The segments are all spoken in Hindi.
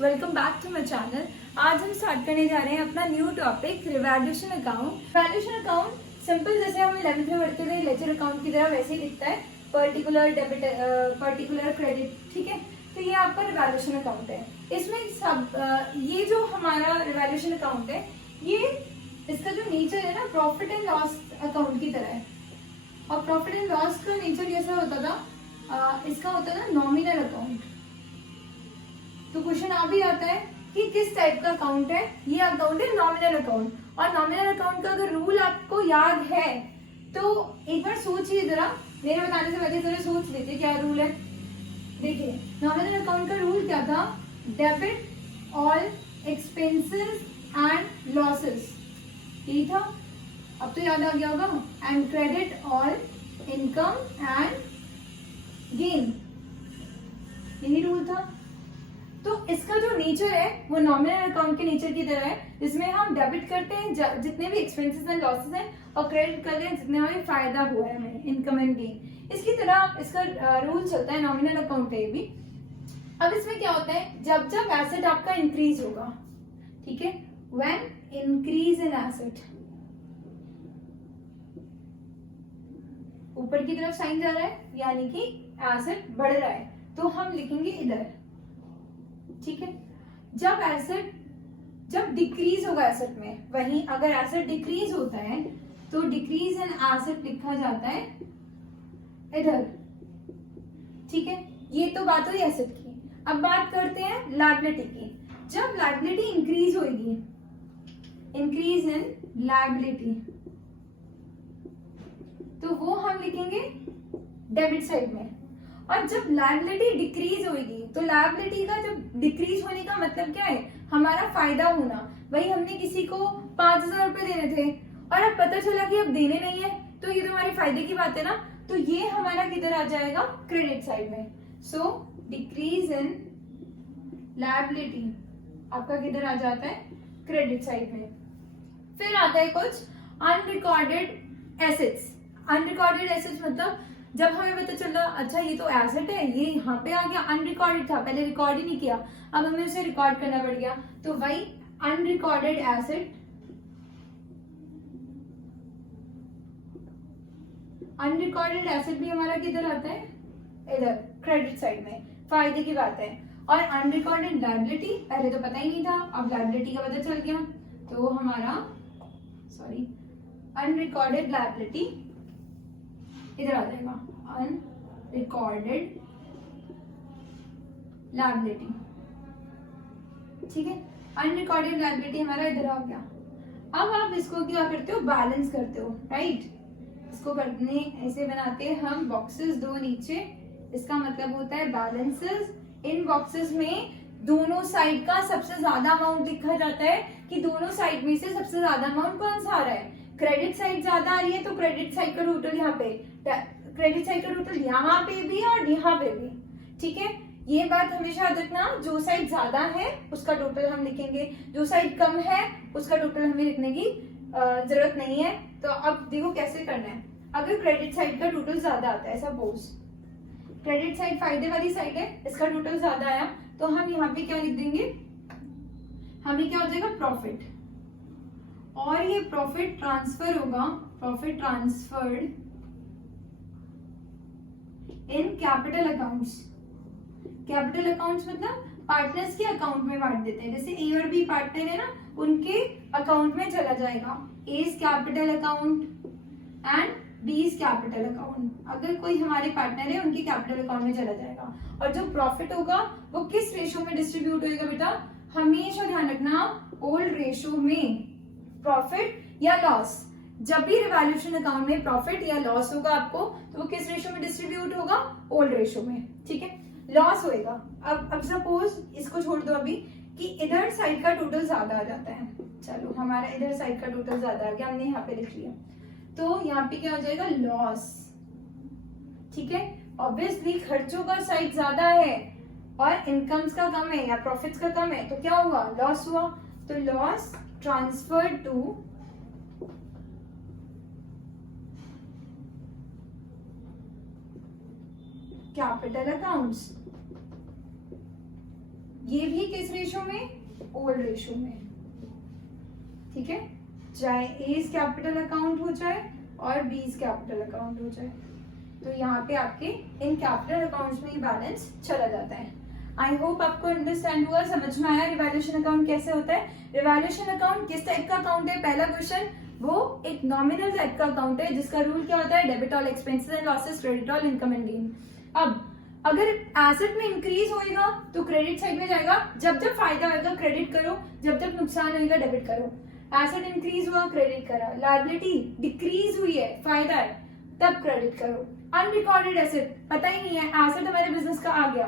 Welcome back to my channel. आज हम स्टार्ट करने जा रहे हैं अपना new topic revaluation account. Revaluation account simple जैसे हम 11th में पढ़ते थे लेजर अकाउंट की तरह वैसे ही दिखता है, पर्टिकुलर डेबिट पर्टिकुलर क्रेडिट। ठीक है, तो ये आपका रिवैल्यूएशन अकाउंट है। इसमें सब ये जो हमारा रिवैल्यूएशन अकाउंट है ये इसका जो नेचर है ना प्रॉफिट एंड लॉस अकाउंट की तरह है। और प्रॉफिट एंड लॉस का नेचर कैसा होता था, इसका होता है ना नॉमिनल अकाउंट। तो क्वेश्चन आ भी आता है कि किस टाइप का अकाउंट है। ये अकाउंट है नॉमिनल अकाउंट। और नॉमिनल अकाउंट का अगर रूल आपको याद है तो एक बार सोचिए जरा, मेरे बताने से पहले जरा सोच लीजिए क्या रूल है। देखिए नॉमिनल अकाउंट का रूल क्या था, debit all expenses and losses, यही था। अब तो याद आ गया होगा। And credit all income and gain, यही रूल था। तो इसका जो नेचर है वो नॉमिनल अकाउंट के नेचर की तरह है, जिसमें हम डेबिट करते हैं जितने भी एक्सपेंसेस एंड लॉसेस हैं और क्रेडिट करते हैं जितने हमें फायदा हुआ है हमें, इनकम एंड गेन। इसकी तरह इसका रूल चलता है नॉमिनल अकाउंट का ये भी। अब इसमें क्या होता है, जब जब एसेट आपका इंक्रीज होगा, ठीक है, व्हेन इंक्रीज इन एसेट, ऊपर की तरफ साइन जा रहा है यानी कि एसेट बढ़ रहा है, तो हम लिखेंगे इधर। ठीक है, जब डिक्रीज होगा एसेट में, वहीं अगर एसेट डिक्रीज होता है तो डिक्रीज इन एसेट लिखा जाता है इधर। ठीक है, ये तो बात हुई एसेट की। अब बात करते हैं लायबिलिटी की। जब लायबिलिटी इंक्रीज होगी, इंक्रीज इन लायबिलिटी, तो वो हम लिखेंगे डेबिट साइड में। और जब लायबिलिटी डिक्रीज होगी, तो लायबिलिटी का जब डिक्रीज होने का मतलब क्या है, हमारा फायदा होना। वही हमने किसी को 5,000 रुपए देने थे और अब पता चला कि अब देने नहीं है, तो ये तो हमारे फायदे की बात है ना। तो ये हमारा किधर आ जाएगा, क्रेडिट साइड में। सो डिक्रीज इन लायबिलिटी आपका किधर आ जाता है, क्रेडिट साइड में। फिर आता है कुछ अनरिकॉर्डेड एसेट्स। अनरिकॉर्डेड एसेट्स मतलब जब हमें पता चला अच्छा ये तो एसेट है, ये यहाँ पे आ गया, अनरिकॉर्डेड था, पहले रिकॉर्ड ही नहीं किया, अब हमें उसे रिकॉर्ड करना पड़ गया, तो वही अनरिकॉर्डेड एसेट। अनरिकॉर्डेड एसेट भी हमारा किधर आता है, इधर क्रेडिट साइड में, फायदे की बात है। और अनरिकॉर्डेड लायबिलिटी पहले तो पता ही नहीं था, अब लायबिलिटी का पता चल गया, तो हमारा अनरिकॉर्डेड लायबिलिटी इधर आ जाएगा, अनरिकॉर्डेड लायबिलिटी। ठीक है, अनरिकॉर्डेड लायबिलिटी हमारा इधर आ गया। अब आप इसको क्या करते हो, बैलेंस करते हो, राइट। इसको करने ऐसे बनाते हैं हम बॉक्सेस दो नीचे, इसका मतलब होता है बैलेंसेस। इन बॉक्सेस में दोनों साइड का सबसे ज्यादा अमाउंट लिखा जाता है कि दोनों साइड में से सबसे ज्यादा अमाउंट कौन सा आ रहा है। क्रेडिट साइड ज्यादा आ रही है तो क्रेडिट साइड का टोटल यहाँ पे, क्रेडिट साइड का टोटल यहाँ पे भी और यहाँ पे भी। ठीक है, ये बात हमेशा याद रखना, जो साइड ज्यादा है उसका टोटल हम लिखेंगे, जो साइड कम है उसका टोटल हमें लिखने की जरूरत नहीं है। तो अब देखो कैसे करना है। अगर क्रेडिट साइड का टोटल ज्यादा आता है, सपोज क्रेडिट साइड फायदे वाली साइड है, इसका टोटल ज्यादा आया, तो हम यहाँ पे क्या लिख देंगे, हमें क्या हो जाएगा, प्रॉफिट। और ये प्रॉफिट ट्रांसफर होगा, profit transferred in capital accounts. Capital accounts मतलब पार्टनर्स के अकाउंट में बांट देते हैं, जैसे ए और बी पार्टनर है ना, उनके अकाउंट में चला जाएगा। A's capital account and B's capital account. अगर कोई हमारे पार्टनर है उनके कैपिटल अकाउंट में चला जाएगा। और जो प्रॉफिट होगा वो किस रेशो में डिस्ट्रीब्यूट होगा बेटा, हमेशा ध्यान रखना, ओल्ड रेशो में। प्रॉफिट या लॉस, जब भी रिवैल्यूएशन अकाउंट में प्रॉफिट या लॉस होगा आपको, तो वो किस रेशो में डिस्ट्रीब्यूट होगा, ओल्ड रेशो में। ठीक है, लॉस होएगा। अब सपोज इसको छोड़ दो अभी कि इधर साइड का टोटल ज्यादा आ जाता है। चलो हमारा इधर साइड का टोटल ज्यादा आ गया, हमने यहाँ पे लिख लिया, तो यहाँ पे क्या हो जाएगा, लॉस। ठीक है, ऑब्वियसली खर्चों का साइड ज्यादा है और इनकम्स का कम है या प्रॉफिट्स का कम है, तो क्या हुआ, लॉस हुआ। तो loss transfer to capital accounts. ये भी किस रेशो में, ओल्ड रेशो में, ठीक है, चाहे एज कैपिटल अकाउंट हो जाए और बीज कैपिटल अकाउंट हो जाए, तो यहाँ पे आपके इन कैपिटल अकाउंट्स में ही बैलेंस चला जाता है। आई होप आपको अंडरस्टैंड हुआ, समझ में आया रिवैल्यूएशन अकाउंट कैसे होता है। रिवैल्यूएशन अकाउंट किस टाइप का अकाउंट है, पहला क्वेश्चन, वो एक नॉमिनल टाइप का अकाउंट है जिसका रूल क्या होता है, debit all expenses and losses, credit all income and gain. अब अगर एसेट में इंक्रीज होएगा तो क्रेडिट साइड में जाएगा, जब जब फायदा होगा क्रेडिट करो, जब जब नुकसान होगा डेबिट करो। एसेट इंक्रीज हुआ क्रेडिट करा, लायबिलिटी डिक्रीज हुई है फायदा है तब क्रेडिट करो। अनरिकॉर्डेड एसेट पता ही नहीं है, एसेट हमारे बिजनेस का आ गया,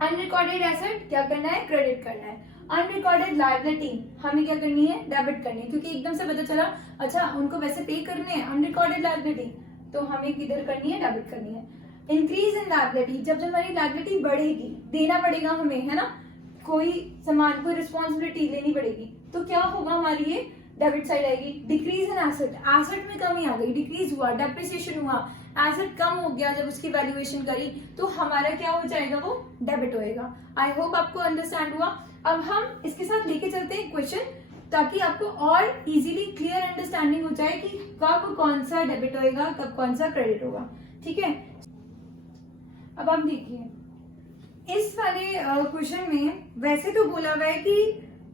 अनरिकॉर्डेड एसेट क्या करना है, क्रेडिट करना है। अनरिकॉर्डेड लायबिलिटी हमें क्या करनी है, डेबिट करनी है, क्योंकि एकदम से पता चला अच्छा उनको वैसे पे करने हैं अनरिकॉर्डेड लायबिलिटी, तो हमें किधर करनी है, डेबिट करनी है। इंक्रीज इन लायबिलिटी, जब जब हमारी लायबिलिटी बढ़ेगी, देना पड़ेगा हमें, है ना, कोई सामान कोई रिस्पॉन्सिबिलिटी लेनी पड़ेगी, तो क्या होगा, हमारी ये डेबिट साइड आएगी। डिक्रीज इन एसेट, एसेट में कमी आ गई, डिक्रीज हुआ, डेप्रिसिएशन हुआ, एसेट कम हो गया जब उसकी वैल्यूएशन करी, तो हमारा क्या हो जाएगा, वो डेबिट होएगा। आई होप आपको अंडरस्टैंड हुआ। अब हम इसके साथ लेके चलते हैं क्वेश्चन, ताकि आपको और इजीली क्लियर अंडरस्टैंडिंग हो जाए कि कब कौन सा डेबिट होएगा, कब कौन सा क्रेडिट होगा, ठीक है। अब आप देखिए इस वाले क्वेश्चन में वैसे तो बोला हुआ है कि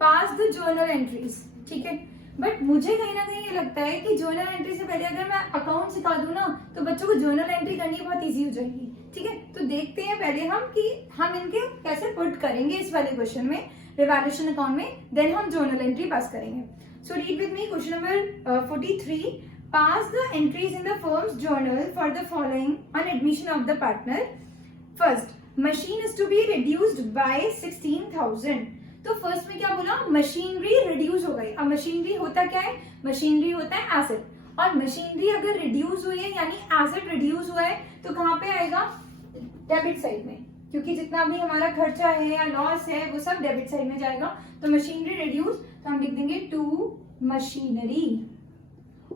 पास द जर्नल एंट्रीज, ठीक है, बट मुझे कहीं ना कहीं ये लगता है कि जर्नल एंट्री से पहले अगर मैं अकाउंट सिखा दूं ना तो बच्चों को जर्नल एंट्री करनी बहुत इजी हो जाएगी, ठीक है। तो देखते हैं पहले हम कि हम इनके कैसे पुट करेंगे इस वाले क्वेश्चन में, रिवैल्यूएशन अकाउंट में, देन हम जर्नल एंट्री पास करेंगे। So read with me question number 43, pass the entries in the firm's journal for the following on admission of the partner. First, machine is to be reduced by 16,000। तो फर्स्ट में क्या बोला, मशीनरी रिड्यूस हो गई। अब मशीनरी होता क्या है, मशीनरी होता है एसेट, और मशीनरी अगर रिड्यूस हुई है यानी एसेट रिड्यूस हुआ है तो कहाँ पे आएगा, डेबिट साइड में, क्योंकि जितना भी हमारा खर्चा है या लॉस है वो सब डेबिट साइड में जाएगा। तो मशीनरी रिड्यूस, तो हम लिख देंगे टू मशीनरी,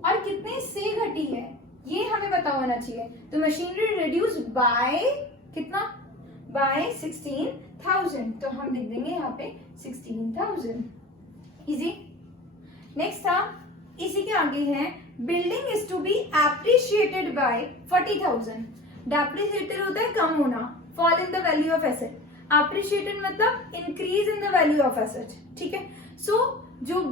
और कितने से घटी है ये हमें पता होना चाहिए। तो मशीनरी रिड्यूस बाय कितना, बाय 16,000, तो हम लिख देंगे यहाँ पे 16,000, इजी। नेक्स्ट था, इसी के आगे है, building is to be appreciated by 40,000। Depreciated होता है कम होना, fall in the value of asset, appreciated मतलब increase in the value of asset, ठीक है। सो जो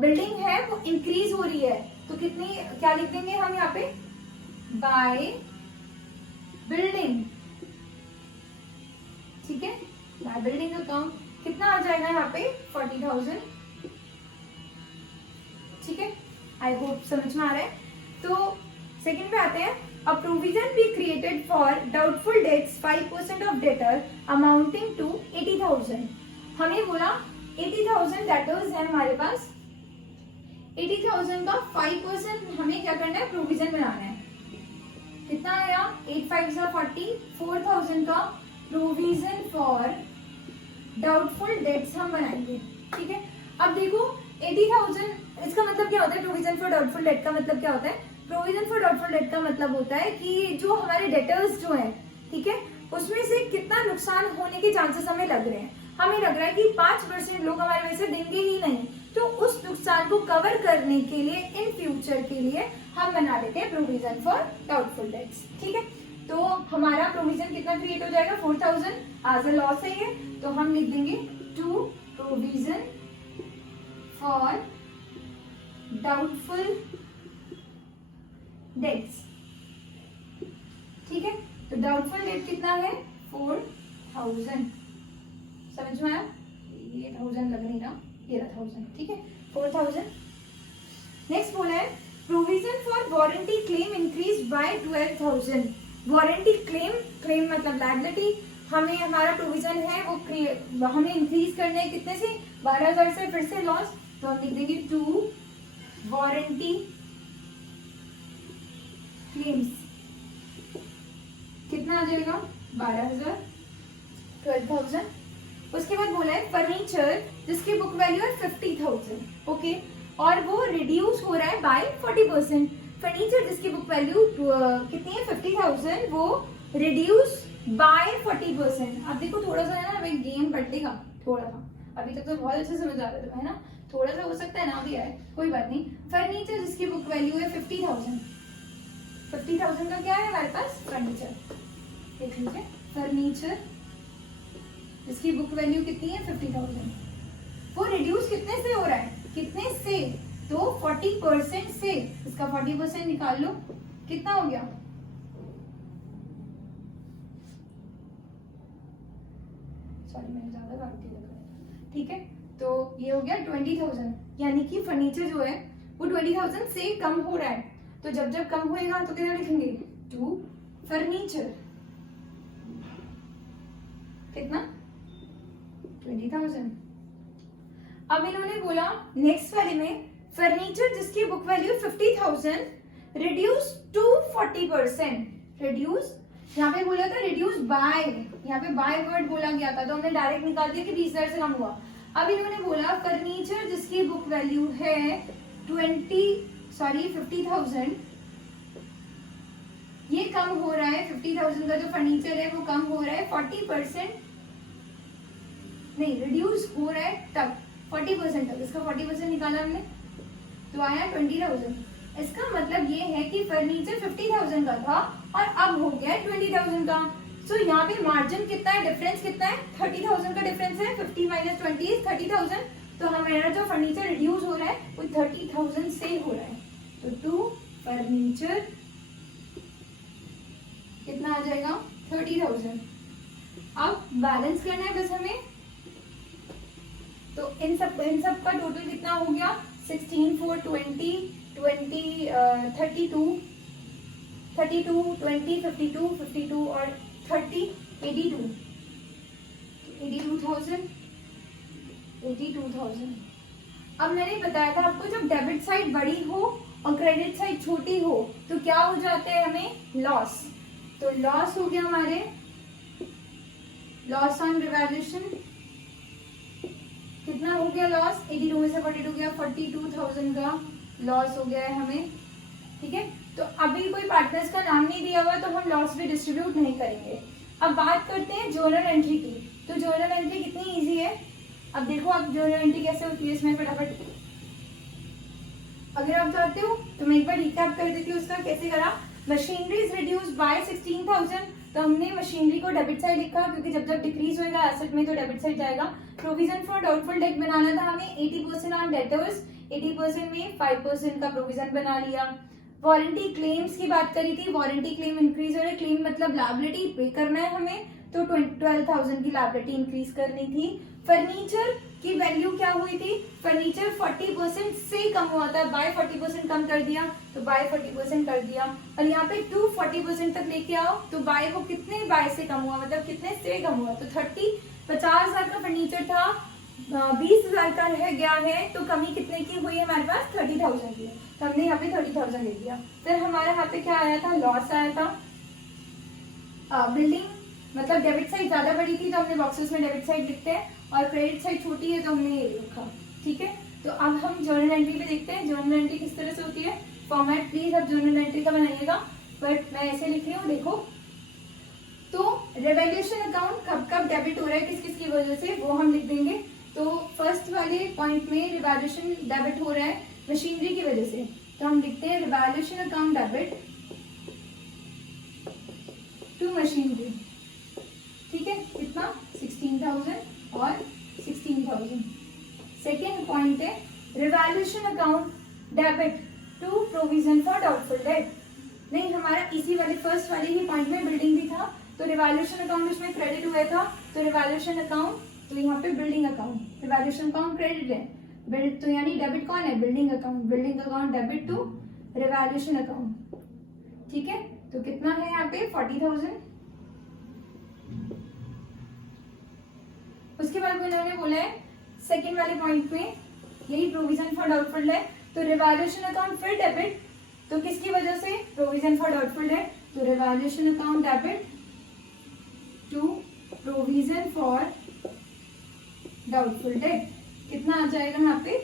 बिल्डिंग है वो इंक्रीज हो रही है, तो कितनी, क्या लिख देंगे हम यहाँ पे, बाय बिल्डिंग, ठीक है। बिल्डिंग अकाउंट कितना आ जाएगा यहाँ पे, 40,000, ठीक है। आई होप समझ में आ रहा है। तो सेकंड पे आते हैं, a provision be created for doubtful debts 5% of debtor amounting to 80,000। हमें बोला 80,000 डेटर्स है हमारे पास, 80,000 का 5% हमें क्या करना है, प्रोविजन बनाना है। कितना आया, 8 5 40, 4,000 का प्रोविजन फॉर डाउटफुल डेट्स हम बनाएंगे, ठीक है। अब देखो 80,000, इसका मतलब क्या होता है, प्रोविजन फॉर डाउटफुल डेट का मतलब क्या होता है, प्रोविजन फॉर डाउटफुल डेट का मतलब होता है कि जो हमारे डेटर्स जो हैं, ठीक है, उसमें से कितना नुकसान होने के चांसेस हमें लग रहे हैं। हमें लग रहा है कि 5% लोग हमारे वैसे देंगे ही नहीं, तो उस नुकसान को कवर करने के लिए इन फ्यूचर के लिए हम बना लेते हैं प्रोविजन फॉर डाउटफुल डेट्स, ठीक है। तो हमारा प्रोविजन कितना क्रिएट हो जाएगा, 4,000 एज अ लॉस है ये, तो हम लिख देंगे to provision for doubtful debts, ठीक है। तो डाउटफुल डेट कितना है, 4,000, समझ में आया, ये 1000 लग नहीं रहा, ये 1000, ठीक है, 4,000। नेक्स्ट बोला है, provision for warranty claim increase by 12,000। Warranty claim, claim मतलब लायबिलिटी, हमें हमारा प्रोविजन है वो हमें इंक्रीज करना है कितने से, 12,000 से, फिर से लॉस, तो हम लिख देंगे टू वारंटी क्लेम्स, कितना आ जाएगा, 12,000, 12,000। उसके बाद बोला है फर्नीचर जिसकी बुक वैल्यू है 50,000, ओके, और वो रिड्यूस हो रहा है बाय 40%। फर्नीचर जिसकी बुक वैल्यू कितनी है, 50,000, वो रिड्यूस बाय 40%। अब देखो थोड़ा सा है ना, हमें गेम पड़ेगा, थोड़ा सा, अभी तक तो बहुत अच्छे समझ आ रहा था, है ना? थोड़ा सा हो सकता है ना भी आए, कोई बात नहीं। फर्नीचर जिसकी बुक वैल्यू है 50,000, 50,000 का क्या है हमारे पास? फर्नीचर। देख लीजिए, फर्नीचर जिसकी बुक वैल्यू कितनी है? 50,000। वो रिड्यूस कितने से हो रहा है? कितने से? तो 40% से। इसका 40% निकाल लो, कितना हो गया? सॉरी मैंने ज्यादा काट दिया था। ठीक है, तो ये हो गया 20,000, यानी कि फर्नीचर जो है वो 20,000 से कम हो रहा है। तो जब जब कम होएगा तो क्या लिखेंगे? टू फर्नीचर कितना? 20,000। अब इन्होंने बोला नेक्स्ट वाले में, फर्नीचर जिसकी book value 50,000 reduce to 40%। Reduce, यहाँ पे बोला था रिड्यूस बाय, यहाँ पे बाय वर्ड बोला गया था तो हमने डायरेक्ट निकाल दिया कि 20,000 से कम हुआ। अब इन्होंने बोला फर्नीचर जिसकी बुक वैल्यू है 50,000, ये कम हो रहा है, 50,000 का जो फर्नीचर है वो कम हो रहा है 40%, नहीं रिड्यूस हो रहा है तब 40% तक। इसका 40% निकाला हमने तो आया 20,000। इसका मतलब ये है कि फर्नीचर 50,000 का था और अब हो गया 20,000 का। सो यहाँ पे मार्जिन कितना है, डिफरेंस कितना है? 30,000 का डिफरेंस है। 50 माइनस 20 इज 30,000। तो हमारा जो फर्नीचर रिड्यूस हो रहा है वो 30,000 से हो रहा है। तो टू फर्नीचर कितना आ जाएगा? 30,000। अब बैलेंस करना है बस हमें, तो इन सब का टोटल कितना हो गया? 16 4 20 20 32 32 20 52 52 और 30 82 82,000। अब मैंने बताया था आपको जब डेबिट साइड बड़ी हो और क्रेडिट साइड छोटी हो तो क्या हो जाते हैं हमें? लॉस। तो लॉस हो गया हमारे, लॉस ऑन रिवैल्यूएशन कितना हो गया? लॉस 82 में से 42 गया, 42,000 का लॉस हो गया है हमें। ठीक है, तो अभी कोई पार्टनर्स का नाम नहीं दिया हुआ तो हम लॉस भी डिस्ट्रीब्यूट नहीं करेंगे। अब बात करते हैं जर्नल एंट्री की। तो जर्नल एंट्री कितनी इजी है, अब देखो आप जर्नल एंट्री कैसे होती है इसमें फटाफट। अगर आप चाहते हो तो मैं एक बार रिकैप कर देती हूँ उसका कैसे करा। मशीनरी इज रिड्यूस बाय 16,000, तो हमने मशीनरी को डेबिट साइड लिखा क्योंकि जब जब डिक्रीज होएगा एसेट में तो डेबिट साइड जाएगा। प्रोविजन फॉर डाउटफुल डेट बनाना था हमें 80% ऑन डेटर्स, 80% में 5% का प्रोविजन बना लिया। वारंटी क्लेम्स की बात करी थी, वारंटी क्लेम इंक्रीज हो रहा है, क्लेम मतलब लायबिलिटी पे करना है हमें, तो 12,000 की लायबिलिटी इंक्रीज करनी थी। फर्नीचर की वैल्यू क्या हुई थी? फर्नीचर 40% से कम हुआ था, बाय 40% कम कर दिया तो बाय 40% कर दिया। और यहाँ पे 40% तक लेके आओ तो बाय को कितने बाय से कम हुआ, मतलब कितने से कम हुआ? तो 50,000 का फर्नीचर था, 20,000 का रह गया है, तो कमी कितने की हुई है हमारे पास? 30,000 की। तो हमने यहाँ पे 30,000 ले लिया। फिर हमारे यहाँ पे क्या आया था? लॉस आया था। बिल्डिंग मतलब डेबिट साइड ज्यादा बड़ी थी तो हमने बॉक्सेस में डेबिट साइड लिखते हैं, और क्रेडिट साइड छोटी है तो हमने ये लिखा। ठीक है, तो अब हम जर्नल एंट्री पे देखते हैं जर्नल एंट्री किस तरह से होती है। फॉर्मेट प्लीज अब जर्नल एंट्री का बनाइएगा, बट मैं ऐसे लिख रही हूँ देखो। तो रिवैल्यूएशन अकाउंट कब कब डेबिट हो रहा है, किस किस की वजह से, वो हम लिख देंगे। तो फर्स्ट वाले पॉइंट में रिवैल्यूएशन डेबिट हो रहा है मशीनरी की वजह से, तो हम लिखते हैं revaluation account debit to machinery. ठीक है, कितना? 16,000 और 16,000। सेकेंड पॉइंट है revaluation account debit to provision for doubtful debt. नहीं, हमारा इसी वाले फर्स्ट वाले ही पॉइंट में बिल्डिंग भी था, तो रिवैल्यूएशन अकाउंट उसमें क्रेडिट हुआ था, तो रिवैल्यूएशन अकाउंट, तो यहाँ पे building account, revaluation account credit है, बिल्ड तो यानी डेबिट कौन है? Building account. Building account debit to revaluation account. ठीक है, तो कितना है यहाँ पे? 40,000। उसके बाद उन्होंने बोला है सेकेंड वाले पॉइंट में यही प्रोविजन फॉर डाउटफुल डेट, तो रिवैल्यूएशन अकाउंट फिर डेबिट, तो किसकी वजह से? प्रोविजन फॉर डाउटफुल डेट, तो revaluation account debit to provision for doubtful debt. कितना आ जाएगा यहाँ पे?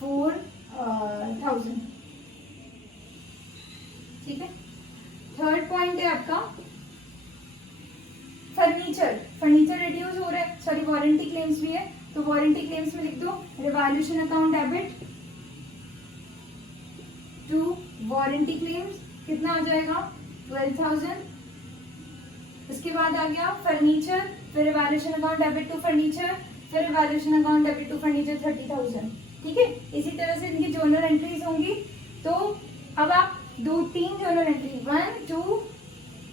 4,000। ठीक है, थर्ड पॉइंट है आपका फर्नीचर। फर्नीचर रिड्यूस हो रहा है, सॉरी वारंटी क्लेम्स भी है, तो वारंटी क्लेम्स में लिख दो revolution account debit to warranty claims, कितना आ जाएगा 12,000। उसके बाद आ गया फर्नीचर, फिर revolution account debit to furniture, फिर revolution account debit to furniture 30,000। ठीक है, इसी तरह से इनकी जर्नल एंट्रीज होंगी। तो अब आप 2-3 जर्नल एंट्री 1, 2,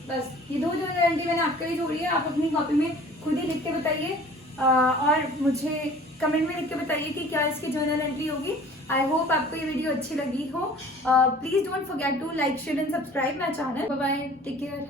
बस ये 2 जर्नल एंट्री मैंने आपके लिए जोड़ी है। आप अपनी कॉपी में खुद ही लिख के बताइए और मुझे कमेंट में लिख के बताइए कि क्या इसकी जर्नल एंट्री होगी। आई होप आपको ये वीडियो अच्छी लगी हो। Please don't forget to like, share and subscribe my channel. Bye bye, take care.